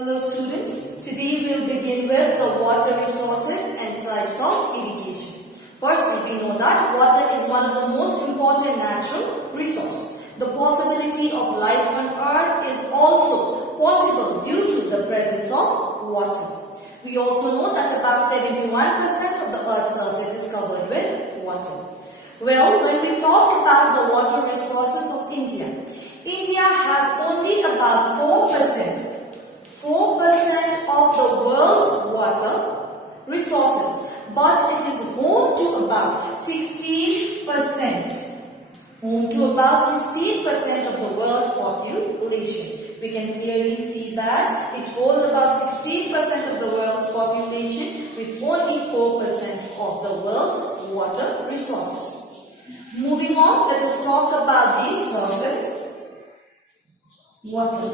Hello students, today we will begin with the water resources and types of irrigation. Firstly, we know that water is one of the most important natural resources. The possibility of life on earth is also possible due to the presence of water. We also know that about 71% of the earth's surface is covered with water. Well, when we talk about the water resources of India, India has only about 4% of the world's water resources, but it is home to about 16%. Home to about 16% of the world population. We can clearly see that it holds about 16% of the world's population with only 4% of the world's water resources. Moving on, let us talk about the surface water.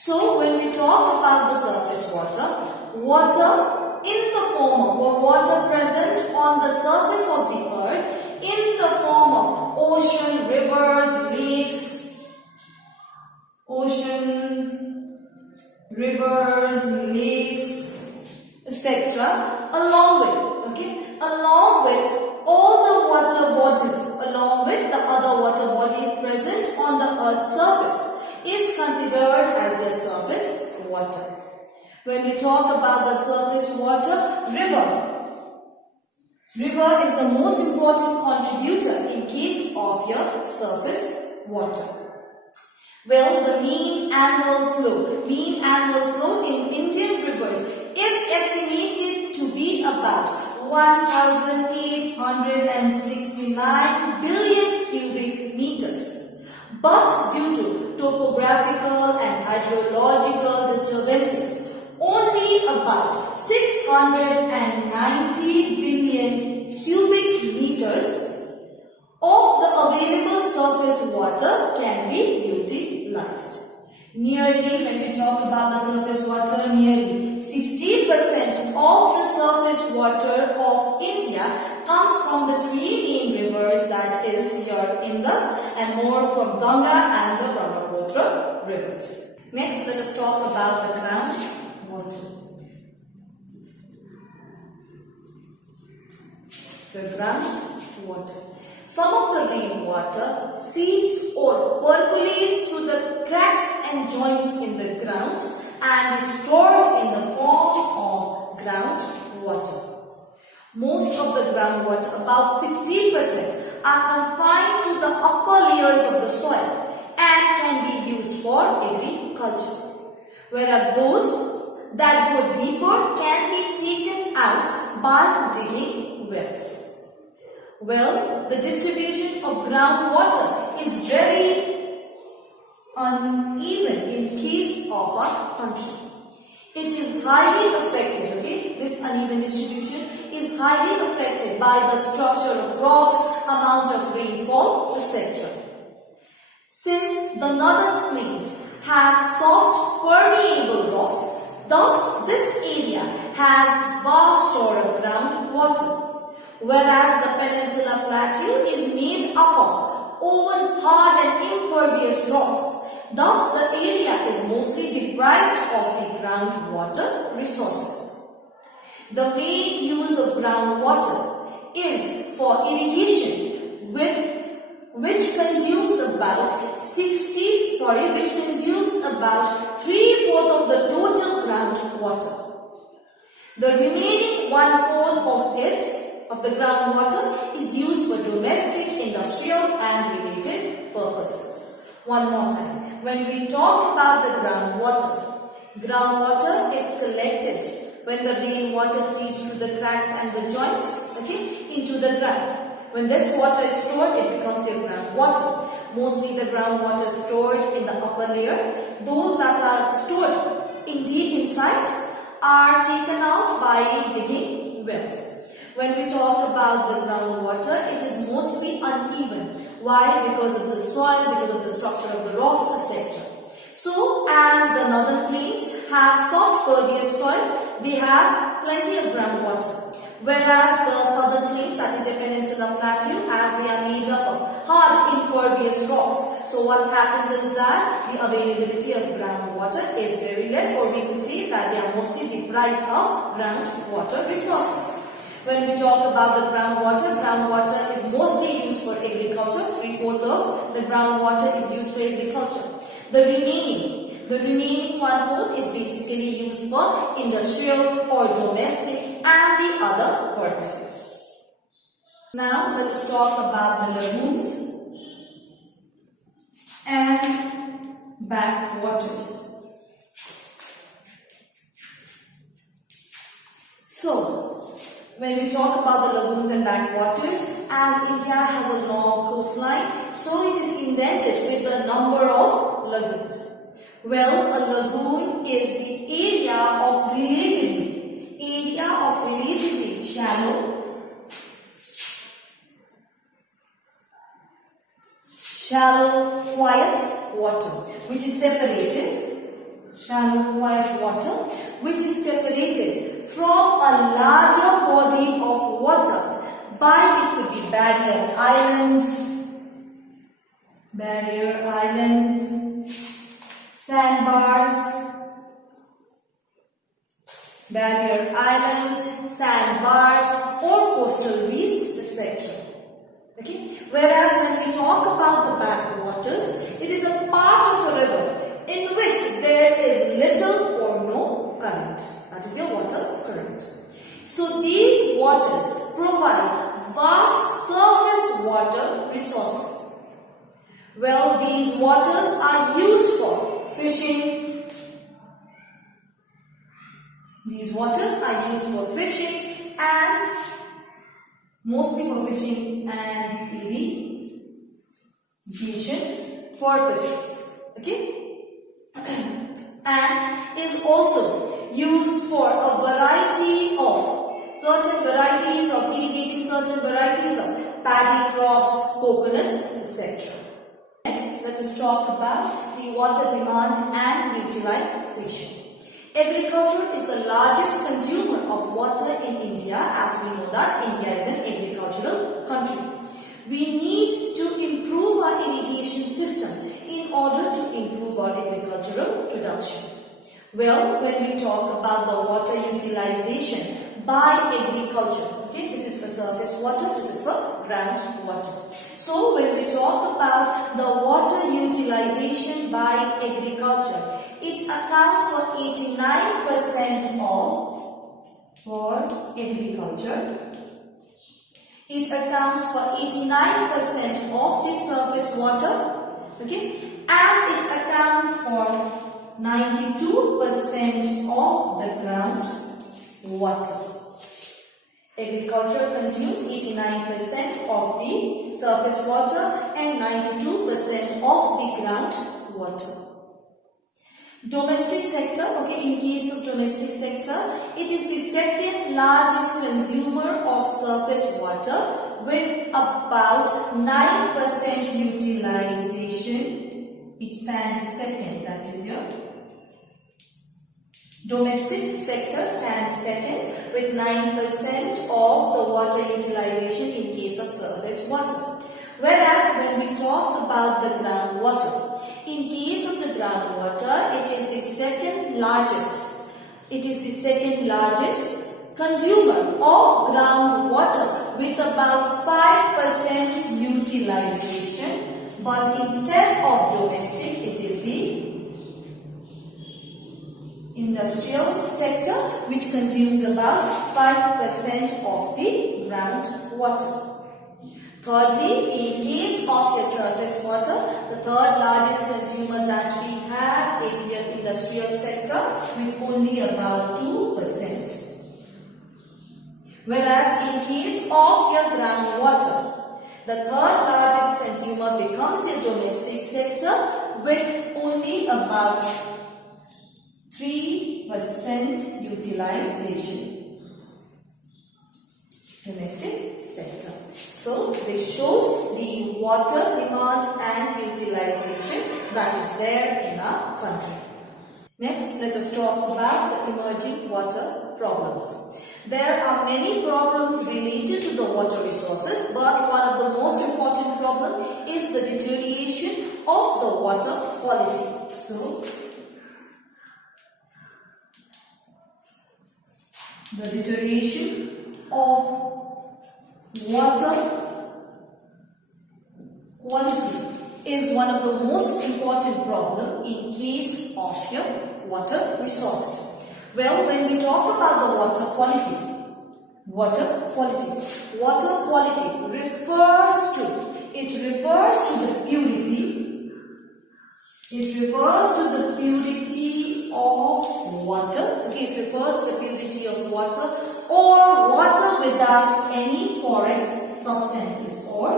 So, when we talk about the surface water, water in the form of, or water present on the surface of the earth in the form of ocean, rivers, lakes, etc. along with all the water bodies, along with the other water bodies present on the earth's surface, is considered as the surface water. When we talk about the surface water, river is the most important contributor in case of your surface water. Well, the mean annual flow in Indian rivers is estimated to be about 1,869 billion cubic meters. But due to topographical and hydrological disturbances, only about 690 billion cubic meters of the available surface water can be utilized. Nearly, when we talk about the surface water, nearly 60% of the surface water of India comes from the three main rivers, that is your Indus, and more from Ganga and the Brahmaputra rivers. Next, let us talk about the groundwater. The groundwater. Some of the rainwater seeps or percolates through the cracks and joints in the ground and is stored in the form of groundwater. Most of the groundwater, about 16%, are confined to the upper layers of the soil and can be used for agriculture, whereas those that go deeper can be taken out by digging wells. Well, the distribution of groundwater is very uneven in case of our country. It is highly affected, this uneven distribution is highly affected by the structure of rocks, amount of rainfall, etc. Since the northern plains have soft permeable rocks, thus this area has vast store of groundwater. Whereas the peninsula plateau is made up of old, hard and impervious rocks. Thus, the area is mostly deprived of the groundwater resources. The main use of groundwater is for irrigation, which consumes about 3/4 of the total groundwater. The remaining 1/4 of the groundwater is used for domestic, industrial and related purposes. One more time. When we talk about the groundwater is collected when the rainwater seeps through the cracks and the joints, into the ground. When this water is stored, it becomes your groundwater. Mostly the groundwater is stored in the upper layer. Those that are stored deep inside are taken out by digging wells. When we talk about the groundwater, it is mostly uneven. Why? Because of the soil, because of the structure of the rocks, etc. So, as the northern plains have soft pervious soil, they have plenty of groundwater. Whereas the southern plains, that is the peninsula plateau, as they are made up of hard impervious rocks, So what happens is that the availability of groundwater is very less, or we could say that they are mostly deprived of groundwater resources. When we talk about the groundwater is mostly used for agriculture. 3/4 of the groundwater is used for agriculture. The remaining 1/4 is basically used for industrial or domestic and the other purposes. Now let us talk about the lagoons and backwaters. So, when we talk about the lagoons and backwaters, as India has a long coastline, so it is indented with a number of lagoons. Well, a lagoon is the area of relatively shallow, quiet water, which is separated from a larger body of water by, it could be barrier islands, sandbars, or coastal reefs, etc. Okay. Whereas when we talk about the backwaters, it is a part of a river in which there is little or no current. That is your water current. So these waters provide vast surface water resources. Well, these waters are used for fishing. And mostly for fishing and irrigation purposes. Okay? And is also used for a variety of irrigating certain varieties of paddy crops, coconuts, etc. Next, let us talk about the water demand and utilization. Agriculture is the largest consumer of water in India, as we know that India is an agricultural country. We need to improve our irrigation system in order to improve our agricultural production. Well, when we talk about the water utilization by agriculture, okay, this is for surface water, this is for groundwater. So, when we talk about the water utilization by agriculture, it accounts for 89% of the surface water, okay, and it accounts for 92% of the groundwater. Agriculture consumes 89% of the surface water and 92% of the groundwater. Domestic sector, okay, in case of domestic sector, it is the second largest consumer of surface water with about 9% utilization. It stands second, that is your domestic sector stands second with 9% of the water utilization in case of surface water. Whereas when we talk about the groundwater, in case of the groundwater, it is the second largest consumer of groundwater with about 5% utilization. But instead of domestic, it is the industrial sector which consumes about 5% of the groundwater. Thirdly, in case of your surface water, the third largest consumer that we have is your industrial sector with only about 2%. Whereas in case of your groundwater, the third largest consumer becomes your domestic sector with only about 3% utilization. Domestic sector. So this shows the water demand and utilization that is there in our country. Next, let us talk about the emerging water problems. There are many problems related to the water resources, but one of the most important problem is the deterioration of the water quality. So, the deterioration of water quality is one of the most important problem in case of your water resources. Well, when we talk about the water quality refers to the purity. It refers to the purity of water. Okay, it refers to the purity of water or water without any foreign substances, or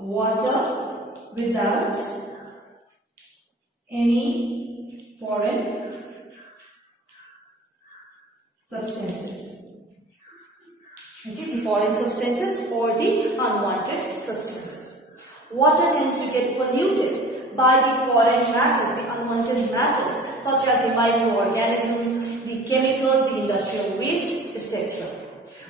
water without any foreign substances. Okay, the foreign substances or the unwanted substances. Water tends to get polluted by the foreign matters, the unwanted matters, such as the microorganisms, the chemicals, the industrial waste, etc.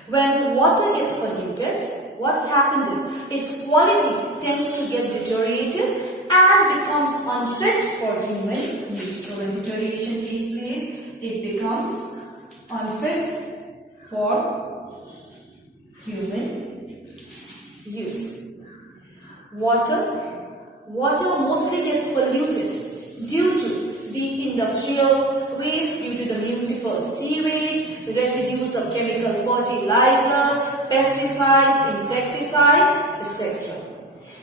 When water gets polluted, what happens is its quality tends to get deteriorated and becomes unfit for human use. So when deterioration takes place, it becomes unfit for human use. Water mostly gets polluted due to the industrial waste, due to the municipal sewage, the residues of chemical fertilizers, pesticides, insecticides, etc.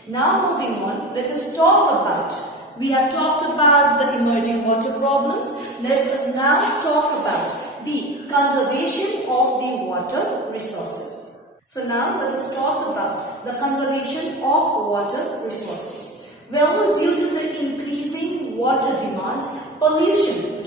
Now moving on, let us talk about, we have talked about the emerging water problems. Let us now talk about the conservation of the water resources. So now let us talk about the conservation of water resources. Well, due to the increasing water demand, pollution,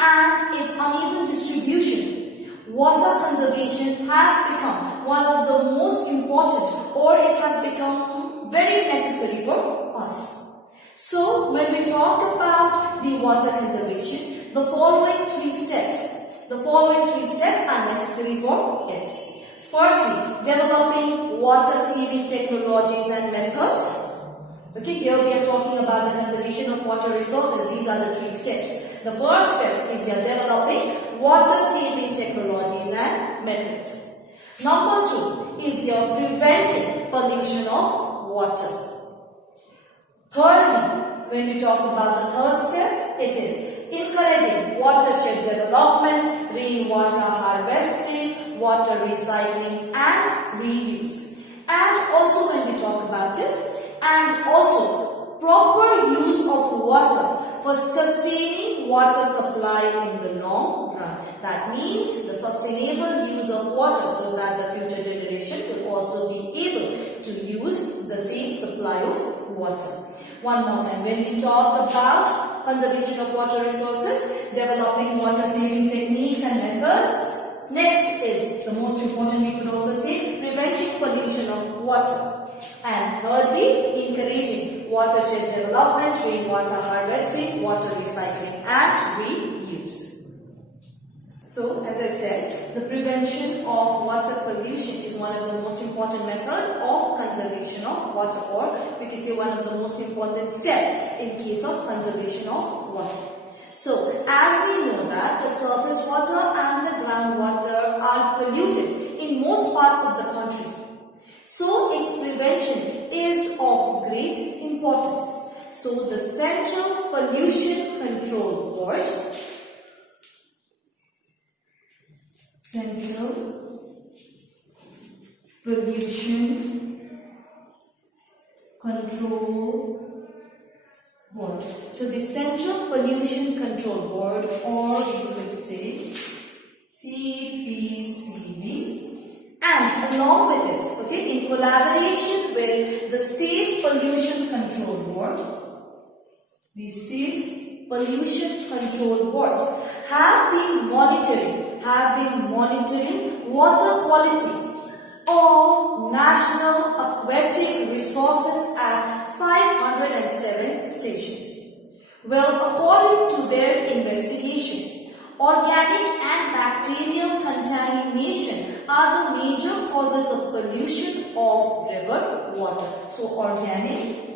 and its uneven distribution, water conservation has become one of the most important, or it has become very necessary for us. So when we talk about the water conservation, the following three steps are necessary for it. Firstly, developing water saving technologies and methods. Okay, here we are talking about the conservation of water resources. These are the three steps. The first step is developing water saving technologies and methods. Number two is preventing pollution of water. Thirdly, when we talk about the third step, it is encouraging watershed development, rainwater harvesting, water recycling and reuse. And also when we talk about it, and also proper use of water for sustaining water supply in the long run. That means the sustainable use of water so that the future generation will also be able to use the same supply of water. One more time, when we talk about conservation of water resources, developing water saving techniques and methods, next is the most important, we could also say, preventing pollution of water. And thirdly, encouraging watershed development, rainwater harvesting, water recycling and reuse. So, as I said, the prevention of water pollution is one of the most important methods of conservation of water, or we can say one of the most important steps in case of conservation of water. So, as we know that the surface water and the groundwater are polluted in most parts of the country. So, its prevention is of great importance. So, the Central Pollution Control Board, Central Pollution Control Board. So, the Central Pollution Control Board, or you could say CPCB, and along with it, okay, in collaboration with the State Pollution Control Board, the State Pollution Control Board have been monitoring water quality of national aquatic resources at 507 stations. Well, according to their investigation, Organic and bacterial contamination are the major causes of pollution of river water. So organic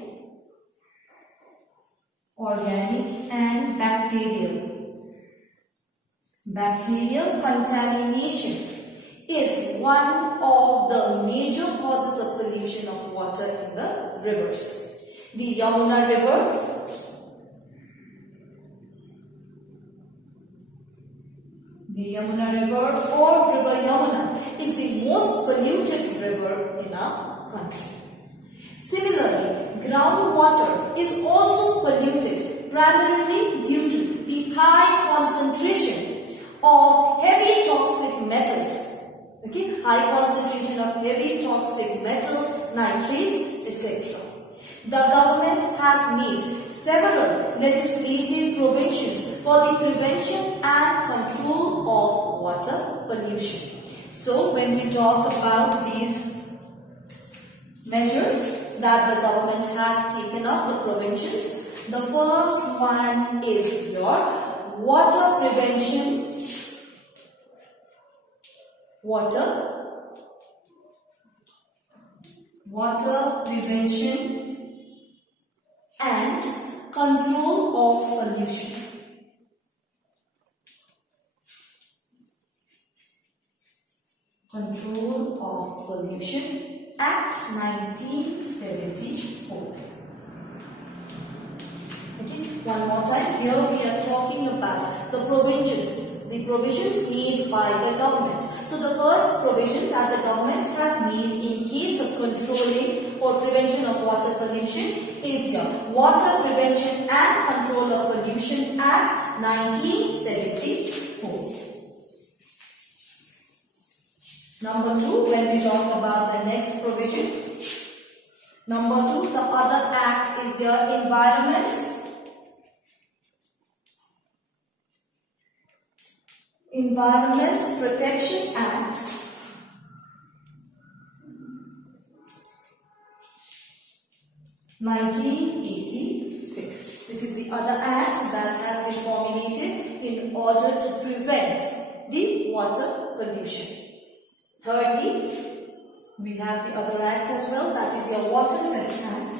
and bacterial contamination is one of the major causes of pollution of water in the rivers. The Yamuna River, or River Yamuna is the most polluted river in our country. Similarly, groundwater is also polluted primarily due to the high concentration of heavy toxic metals. Okay, high concentration of heavy toxic metals, nitrates, etc. The government has made several legislative provisions for the prevention and control of water pollution. So, when we talk about these measures that the government has taken up, the preventions, the first one is your water prevention. Water prevention and control of pollution. Control of Pollution Act 1974. Okay, one more time. Here we are talking about the provisions made by the government. So the first provision that the government has made in case of controlling or prevention of water pollution is your Water Prevention and Control of Pollution Act 1974. Number 2, when we talk about the next provision, number 2, the other act is your Environment Protection Act 1986. This is the other act that has been formulated in order to prevent the water pollution. Thirdly, we have the other act as well, that is your Watershed Act.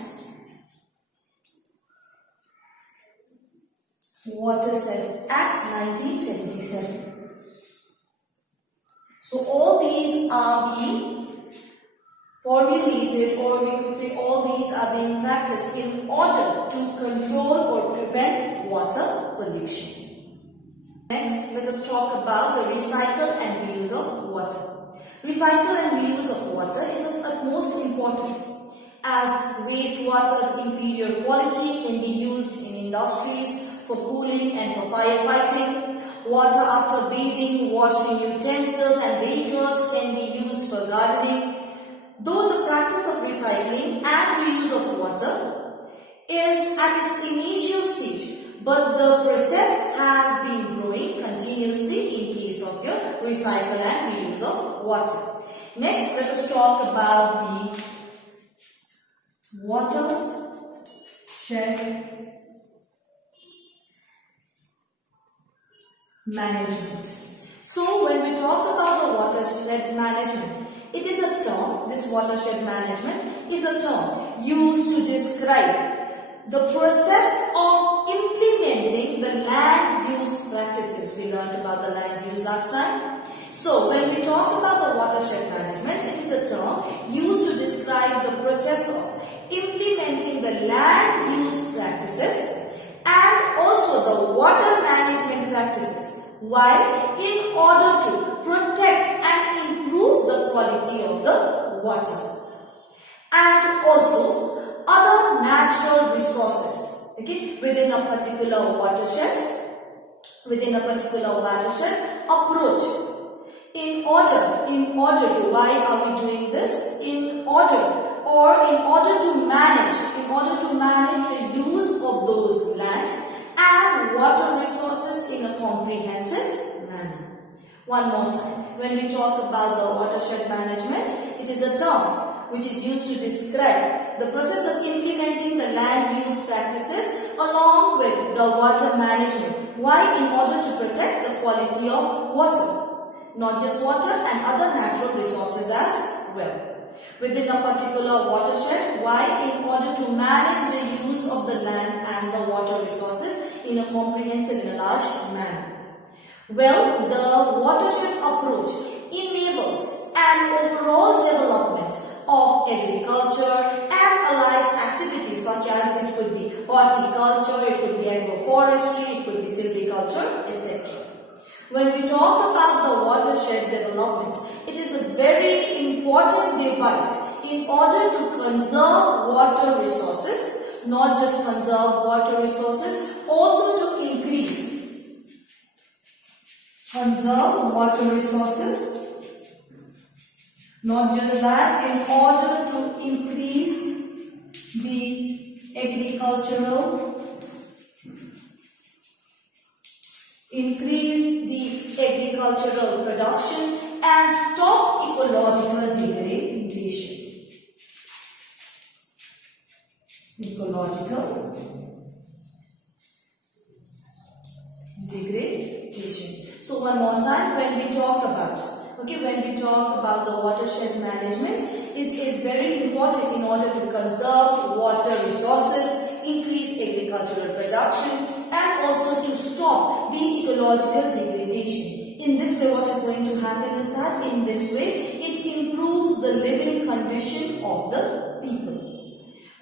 Watershed Act 1977. So all these are being formulated, or we could say all these are being practiced in order to control or prevent water pollution. Next, let us talk about the recycle and reuse of water. Recycle and reuse of water is of utmost importance, as wastewater of inferior quality can be used in industries for cooling and for firefighting. Water after bathing, washing utensils and vehicles can be used for gardening. Though the practice of recycling and reuse of water is at its initial stage, but the process has been growing continuously in case of your recycle and reuse of water. Next, let us talk about the watershed management. So, when we talk about the watershed management, it is a term, this watershed management is a term used to describe the process of implementing the land use practices. We learned about the land use last time. So, when we talk about the watershed management, it is a term used to describe the process of implementing the land use practices and also the water management practices, while in order to protect and improve the quality of the water and also other natural resources, okay, within a particular watershed approach. In order to, why are we doing this? In order to manage the use of those lands and water resources in a comprehensive manner. One more time. When we talk about the watershed management, it is a term which is used to describe the process of implementing the land use practices along with the water management. Why? In order to protect the quality of water. Not just water and other natural resources as well. Within a particular watershed, why? In order to manage the use of the land and the water resources in a comprehensive and large manner. Well, the watershed approach enables an overall development of agriculture and allied activities such as it could be horticulture, it could be agroforestry, it could be silviculture, etc. When we talk about the watershed development, it is a very important device in order to conserve water resources, not just conserve water resources, also to conserve water resources, not just that, in order to increase the agricultural production and stop ecological degradation. So one more time, when we talk about the watershed management, it is very important in order to conserve water resources, increase agricultural production, and also to stop the ecological degradation. In this way, what is going to happen is that in this way, it improves the living condition of the people.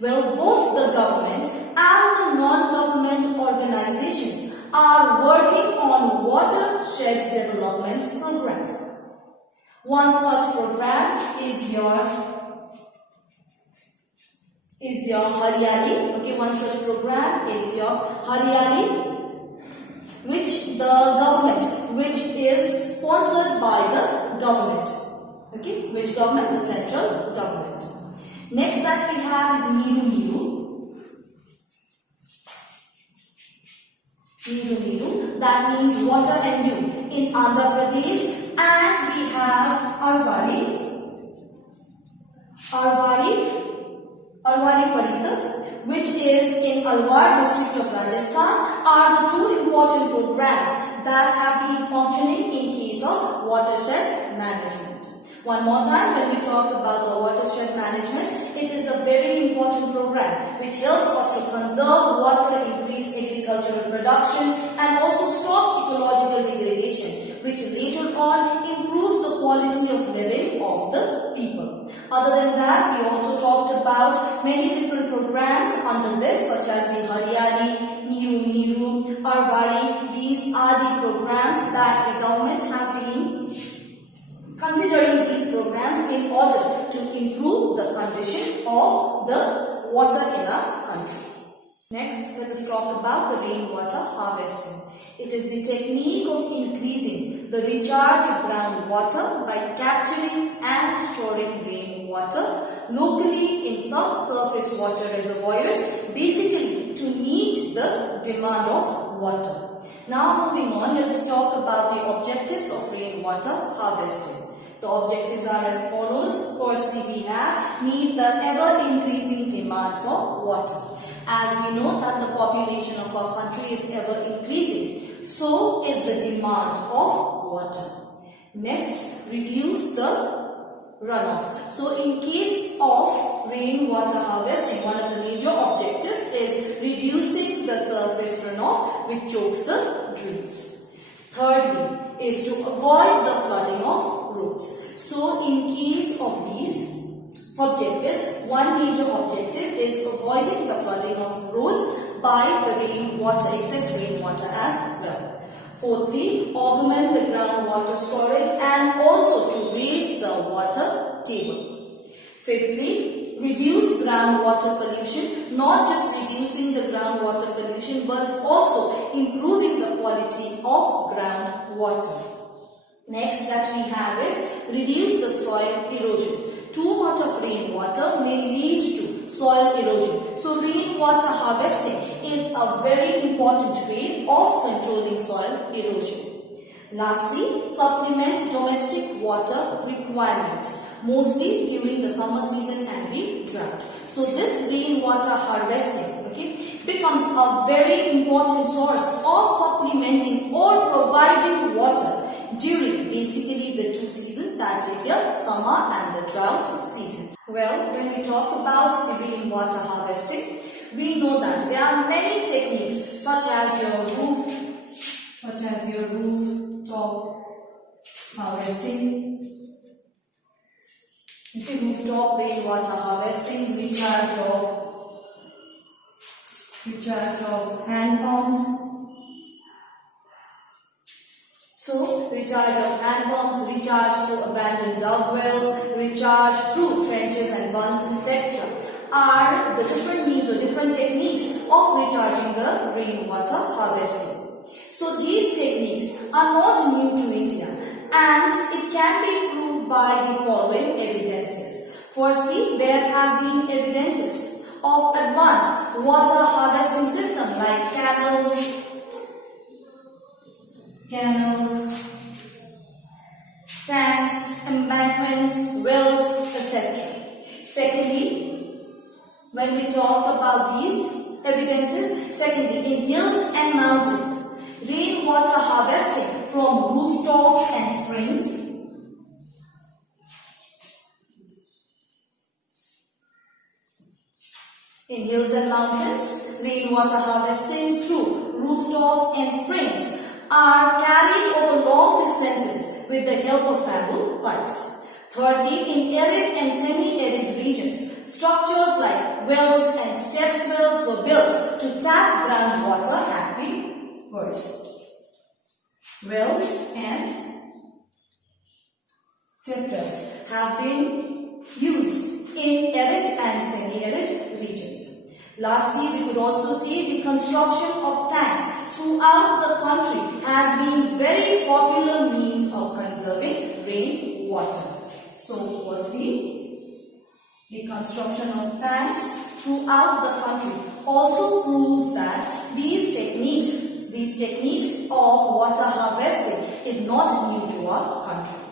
Well, both the government and the non-government organizations are working on watershed development programs. One such program is your Haryali. Okay, one such program is your Haryali, which is sponsored by the government. Okay, which government? The central government. Next that we have is Niru Niru, that means water and dew in Andhra Pradesh, and we have Arwari Parisar, which is in Alwar district of Rajasthan, are the two important programs that have been functioning in case of watershed management. One more time, when we talk about the watershed management, it is a very important program which helps us to conserve water, increase agricultural production, and also stops ecological degradation, which later on improves the quality of living of the people. Other than that, we also talked about many different programs under this, such as the Haryali, Niru, Arwari. These are the programs that the government has been considering these programs in order to improve the condition of the water in our country. Next, let us talk about the rainwater harvesting. It is the technique of increasing the recharge of groundwater by capturing and storing rainwater locally in subsurface water reservoirs, basically to meet the demand of water. Now moving on, let us talk about the objectives of rainwater harvesting. The objectives are as follows. Firstly, we have meet the ever-increasing demand for water. As we know that the population of our country is ever increasing, so is the demand of water. Next, reduce the runoff. So in case of rainwater harvesting, one of the major objectives is reducing the surface runoff which chokes the drains. Thirdly, is to avoid the flooding of roads. So in case of these objectives, one major objective is avoiding the flooding of roads by the excess rainwater as well. Fourthly, augment the groundwater storage and also to raise the water table. Fifthly, reduce groundwater pollution, not just reducing the groundwater pollution but also improving the quality of groundwater. Next that we have is reduce the soil erosion. Too much of rainwater may lead to soil erosion. So rainwater harvesting is a very important way of controlling soil erosion. Lastly, supplement domestic water requirement, mostly during the summer season and the drought. So this rainwater harvesting becomes a very important source of supplementing or providing during basically the two seasons, that is your summer and the drought season. Well, when we talk about the rainwater harvesting, we know that there are many techniques such as your rooftop harvesting, rooftop rainwater harvesting, recharge of hand pumps. So, recharge of hand pumps, recharge through abandoned dug wells, recharge through trenches and bunds, etc. are the different means or different techniques of recharging the rainwater harvesting. So, these techniques are not new to India and it can be proved by the following evidences. Firstly, there have been evidences of advanced water harvesting systems like canals, tanks, embankments, wells, etc. Secondly, when we talk about these evidences, in hills and mountains, rainwater harvesting from rooftops and springs. In hills and mountains, rainwater harvesting through rooftops and springs are carried over long distances with the help of bamboo pipes. Thirdly, in arid and semi-arid regions, structures like wells and steps wells were built to tap groundwater have been first. Wells and step wells have been used in arid and semi-arid regions. Lastly, we could also see the construction of tanks throughout the country has been very popular means of conserving rainwater. So, fourthly, the construction of tanks throughout the country also proves that these techniques of water harvesting is not new to our country.